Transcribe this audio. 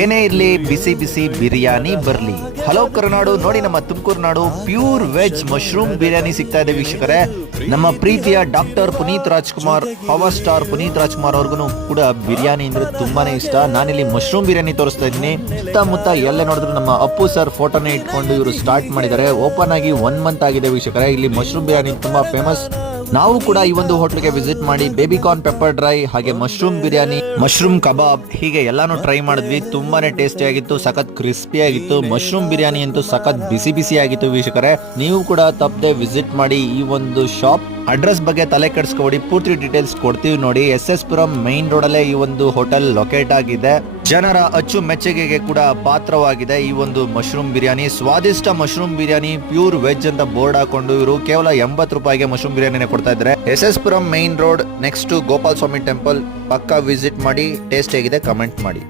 ಏನೇ ಇರ್ಲಿ ಬಿಸಿ ಬಿಸಿ ಬಿರಿಯಾನಿ ಬರ್ಲಿ. ಹಲೋ ಕರ್ನಾಡು, ನೋಡಿ ನಮ್ಮ ತುಮಕೂರು ನಾಡು ಪ್ಯೂರ್ ವೆಜ್ ಮಶ್ರೂಮ್ ಬಿರಿಯಾನಿ ಸಿಗ್ತಾ ಇದೆ ವೀಕ್ಷಕರೇ. ನಮ್ಮ ಪ್ರೀತಿಯ doctor Puneeth Rajkumar, power star Puneeth Rajkumar ಅವ್ರಿಗೂ ಕೂಡ ಬಿರಿಯಾನಿ ಅಂದ್ರೆ ತುಂಬಾನೇ ಇಷ್ಟ. ನಾನಿಲ್ಲಿ ಮಶ್ರೂಮ್ ಬಿರಿಯಾನಿ ತೋರಿಸ್ತಾ ಇದ್ದೀನಿ. ಸುತ್ತಮುತ್ತ ಎಲ್ಲ ನೋಡಿದ್ರು ನಮ್ಮ ಅಪ್ಪು ಸರ್ ಫೋಟೋನೇ ಇಟ್ಕೊಂಡು ಇವರು ಸ್ಟಾರ್ಟ್ ಮಾಡಿದ್ದಾರೆ. ಓಪನ್ ಆಗಿ 1 ಮಂತ್ ಆಗಿದೆ ವೀಕ್ಷಕರೇ. ಇಲ್ಲಿ ಮಶ್ರೂಮ್ ಬಿರಿಯಾನಿ ತುಂಬಾ ಫೇಮಸ್. ನಾವು ಕೂಡ ಈ ಒಂದು ಹೋಟ್ಲಿಗೆ ವಿಸಿಟ್ ಮಾಡಿ ಬೇಬಿಕಾರ್ನ್ ಪೆಪ್ಪರ್ ಡ್ರೈ, ಹಾಗೆ ಮಶ್ರೂಮ್ ಬಿರಿಯಾನಿ, ಮಶ್ರೂಮ್ ಕಬಾಬ್ ಹೀಗೆ ಎಲ್ಲಾನು ಟ್ರೈ ಮಾಡಿದ್ವಿ. ತುಂಬಾನೇ ಟೇಸ್ಟಿ ಆಗಿತ್ತು, ಸಖತ್ ಕ್ರಿಸ್ಪಿ ಆಗಿತ್ತು. ಮಶ್ರೂಮ್ ಬಿರಿಯಾನಿ ಅಂತೂ ಸಖತ್ ಬಿಸಿ ಬಿಸಿ ಆಗಿತ್ತು ವೀಕ್ಷಕರೇ. ನೀವು ಕೂಡ ತಪ್ಪದೆ ವಿಸಿಟ್ ಮಾಡಿ ಈ ಒಂದು ಶಾಪ್. ಅಡ್ರೆಸ್ ಬಗ್ಗೆ ತಲೆ ಕೆಡಿಸ್ಕೊಬೇಡಿ, ಪೂರ್ತಿ ಡೀಟೇಲ್ಸ್ ಕೊಡ್ತೀವಿ ನೋಡಿ. SS ಪುರಂ ಮೈನ್ ರೋಡ್ ಅಲ್ಲೇ ಈ ಒಂದು ಹೋಟೆಲ್ ಲೊಕೇಟ್ ಆಗಿದೆ. ಜನರ ಅಚ್ಚು ಮೆಚ್ಚುಗೆಗೆ ಕೂಡ ಪಾತ್ರವಾಗಿದೆ ಈ ಒಂದು ಮಶ್ರೂಮ್ ಬಿರಿಯಾನಿ. ಸ್ವಾದಿಷ್ಟ ಮಶ್ರೂಮ್ ಬಿರಿಯಾನಿ, ಪ್ಯೂರ್ ವೆಜ್ ಅಂತ ಬೋರ್ಡ್ ಹಾಕೊಂಡು ಇವರು ಕೇವಲ 80 ರೂಪಾಯಿಗೆ ಮಶ್ರೂಮ್ ಬಿರಿಯಾನಿ ಕೊಡ್ತಾ ಇದ್ದಾರೆ. SS Puram main road next Gopal Swami temple. ಪಕ್ಕ ವಿಸಿಟ್ ಮಾಡಿ. ಟೇಸ್ಟ್ ಹೇಗಿದೆ ಕಮೆಂಟ್ ಮಾಡಿ.